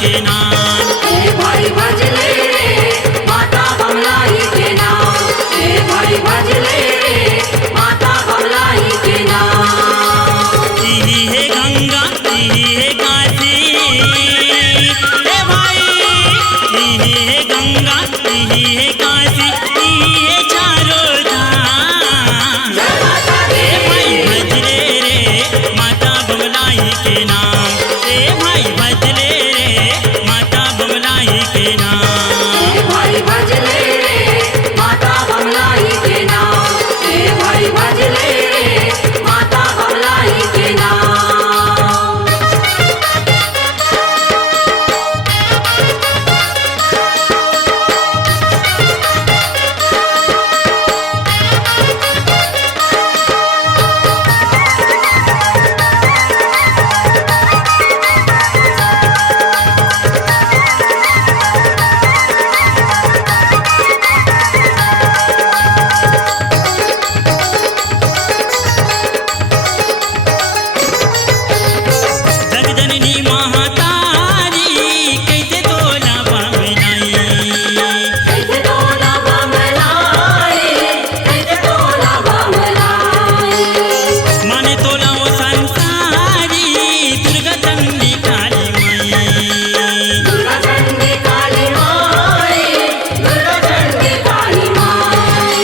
के नाम। ए भाई भजले रे माता बमलाई के नाम। ए भाई भजले रे माता बमलाई के नाम। यही है गंगा यही है काशी, ए भाई यही है गंगा यही है काशी यही है चारों धाम। ए भाई भजले रे माता बमलाई के नाम। ए भाई भजले रे माता बमलाई के नाम। ए भाई भजले रे माता बमलाई के नाम। ए भाई भजले रे माता बमलाई के नाम। जगजननी महातारी कैसे तोला बमलाई। कैसे तोला बमलाई, कैसे तोला बमलाई। माने तोला वो संसारी दुर्गा चंडी काली माई। दुर्गा चंडी काली माई, दुर्गा चंडी काली माई।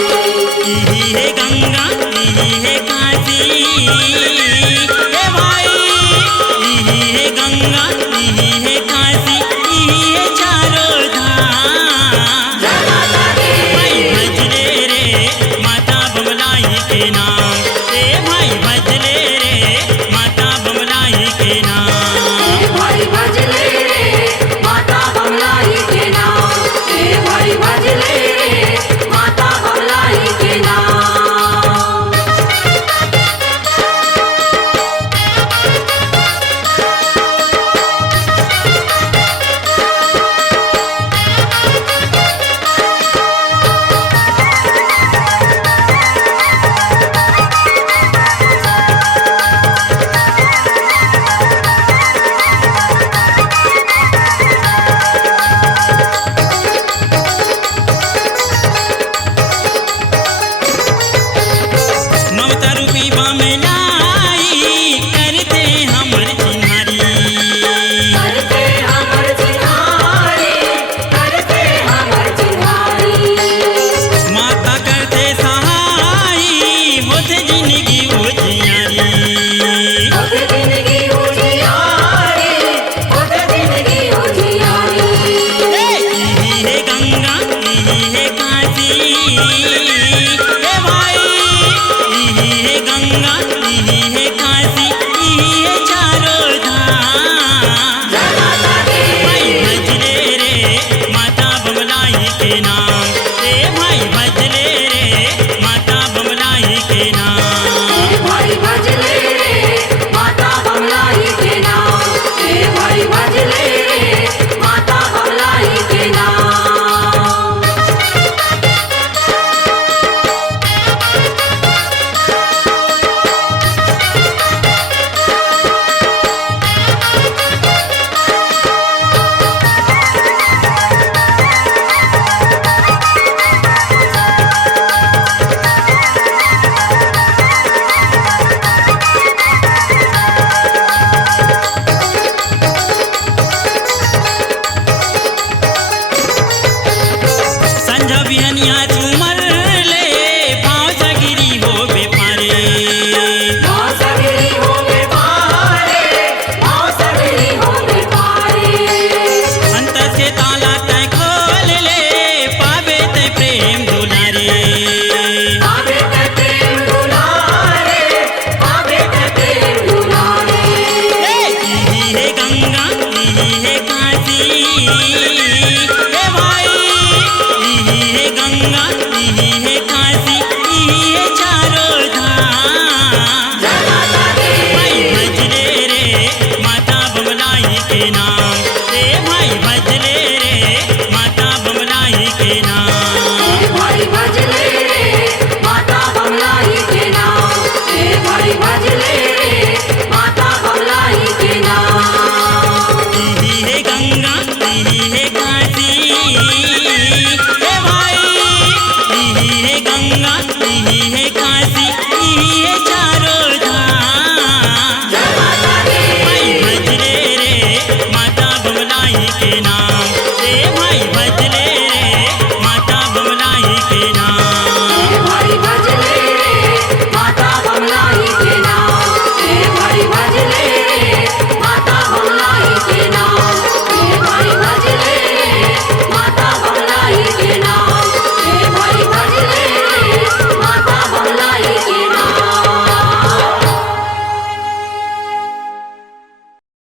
यही है गंगा यही है काशी, ए भाई यही है गंगा यही है काशी यही है चारों धाम। भाई भजले रे माता बमलाई के नाम। ए भाई भजले रे माता बमलाई के नाम। ए भाई भजले रे माता बमलाई के नाम। ए भाई भजले रे माता बमलाई के नाम। ममता रूपी बमलाई करते हमर चिन्हारी। करते हमर चिन्हारी, करते हमर चिन्हारी। माता करते सहाई होते जिंदगी उजियारी। होते जिंदगी उजियारी, होते जिंदगी उजियारी। यही है गंगा यही है काशी, ए भाई यही है गंगा यही है काशी यही है चारों धाम। भाई भजले रे माता बमलाई के नाम। ए भाई भजले रे माता बमलाई के नाम। ए भाई भजले रे माता बमलाई के नाम। ए भाई भजले रे माता बमलाई के नाम। संझा बिहनिया चुमर ले पाँव सगिरी हो बेपारे। माँ सगरी हो बेपारे, माँ सगरी हो बेपारे। अंत से ताला तय खोल ले पावे तय प्रेम दुलारे। पावे ते प्रेम दुलारे, पावे ते प्रेम दुलारे। यही है गंगा यही है काशी, ए भाई यही है गंगा यही है काशी यही है चारों धाम। भाई भजले रे माता बमलाई के नाम। ए भाई भजले रे माता बमलाई के नाम। ए भाई भजले रे माता बमलाई के नाम। ए भाई भजले रे माता बमलाई के नाम। यही है गंगा के नाम